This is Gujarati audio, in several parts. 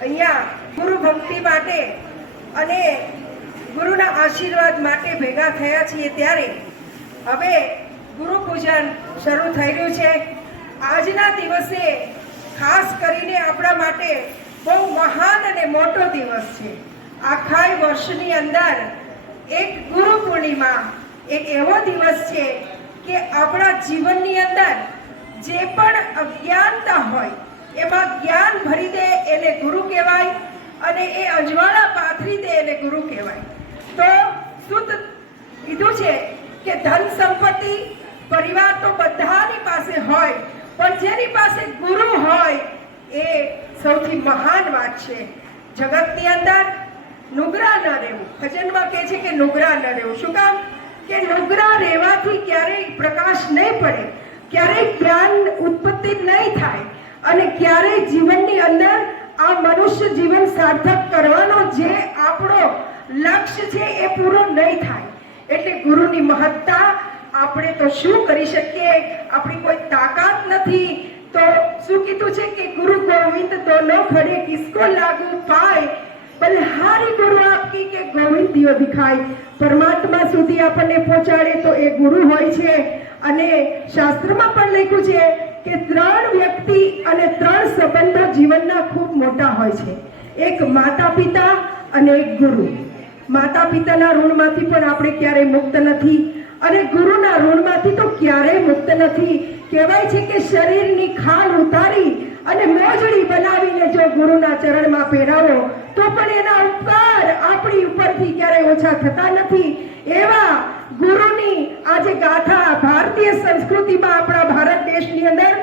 અહીંયા ગુરુ ભક્તિ માટે અને ગુરુના આશીર્વાદ માટે ભેગા થયા છીએ ત્યારે હવે ગુરુ પૂજન શરૂ થઈ રહ્યું છે। આજના દિવસે ખાસ કરીને આપણા માટે બહુ મહાન અને મોટો દિવસ છે। આખા વર્ષની અંદર એક ગુરુ પૂર્ણિમા એક એવો દિવસ છે કે આપણા જીવનની અંદર જે પણ અજ્ઞાનતા હોય એમાં જ્ઞાન ભરી દે એને ગુરુ કહેવાય અને એ અજવાળા પાથરી દે એને ગુરુ કહેવાય। તો શુદ્ધ કીધું છે કે ધન સંપત્તિ પરિવાર તો બધાની પાસે હોય પણ જેની પાસે ગુરુ હોય એ સૌથી મહાન વાત છે। જગતની અંદર નુગરા ન રહેવું, ભજનમાં કહે છે કે નુગરા ન રહેવું। શું કામ? કે નુગરા રહેવાથી ક્યારેય પ્રકાશ નહીં પડે, ક્યારેય જ્ઞાન ઉત્પત્તિ નહીં થાય અને ક્યારેય જીવનની અંદર આ મનુષ્ય જીવન સાર્થક કરવાનો જે આપણો લક્ષ્ય છે એ પૂરો નહીં થાય। એટલે ગુરુની મહત્તા આપણે તો શું કરી શકીએ, આપણી કોઈ તાકાત નથી। તો શું કીધું છે કે ગુરુ ગોવિંદ દોનો ખડે કિસકો લાગુ પાય, બલહારી ગુરુ આપકી કે ગોવિંદ દિયો દિખાય। પરમાત્મા સુધી આપણને પહોંચાડે તો એ ગુરુ હોય છે। અને શાસ્ત્રમાં પણ લખ્યું છે કે 3 વ્યક્તિ અને 3 સંબંધો જીવનના ખૂબ મોટા હોય છે। એક માતા પિતા અને એક ગુરુ। માતા પિતાના ઋણમાંથી પણ આપણે ક્યારેય મુક્ત નથી અને ગુરુના ઋણમાંથી તો ક્યારેય મુક્ત નથી। કહેવાય છે કે શરીરની ખાલ ઉતારી અને મોજડી બનાવીને જો ગુરુના ચરણમાં પહેરાવો તો પણ એના ઉપકાર આપણી ઉપરથી ક્યારેય ઓછા થતા નથી। એવા ગુરુની આજે ગાથા ભારતીય સંસ્કૃતિમાં આપણા ભારત દેશની અંદર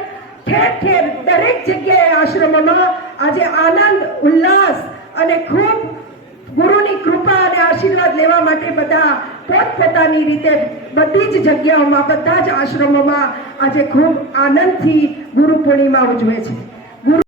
ઠેર ઠેર દરેક જગ્યાએ આશ્રમોમાં આજે આનંદ ઉલ્લાસ અને ખૂબ ગુરુની કૃપા અને આશીર્વાદ લેવા માટે બધા પોતપોતાની રીતે બધી જ જગ્યાઓમાં બધા જ આશ્રમોમાં આજે ખૂબ આનંદથી ગુરુ પૂર્ણિમા ઉજવે છે। ગુરુ